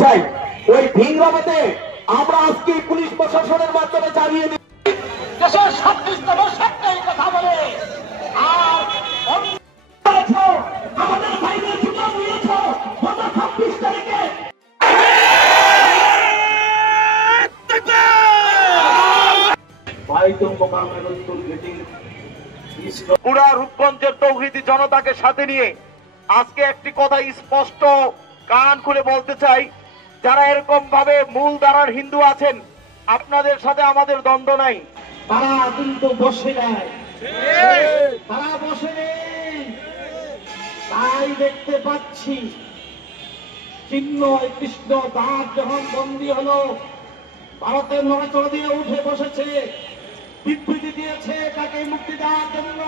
চাই ওই ভিংরামেতে আমরা আজকে পুলিশ প্রশাসনের মাধ্যমে জানিয়ে দিই দেশের 36তম সরকার কথা বলে আর আমাদের ভাইদের ছুটো নিয়েছ গত 26 তারিখে পুরা রূপগঞ্জের তৌহিদি জনতাকে সাথে নিয়ে আজকে একটি কথা স্পষ্ট কান খুলে বলতে চাই, যারা এরকম ভাবে মূল ধারার হিন্দু আছেন, আপনাদের সাথে আমাদের দ্বন্দ্ব নাই। তারা কিন্তু বসে নাই, তারা বসে নেই। তাই দেখতে পাচ্ছি চিহ্ন কৃষ্ণ দাস যখন বন্দী হলো, ভারতের নড়াচড়া দিয়ে উঠে বসেছে, বিবৃতি দিয়েছে তাকে মুক্তি দেওয়ার জন্য।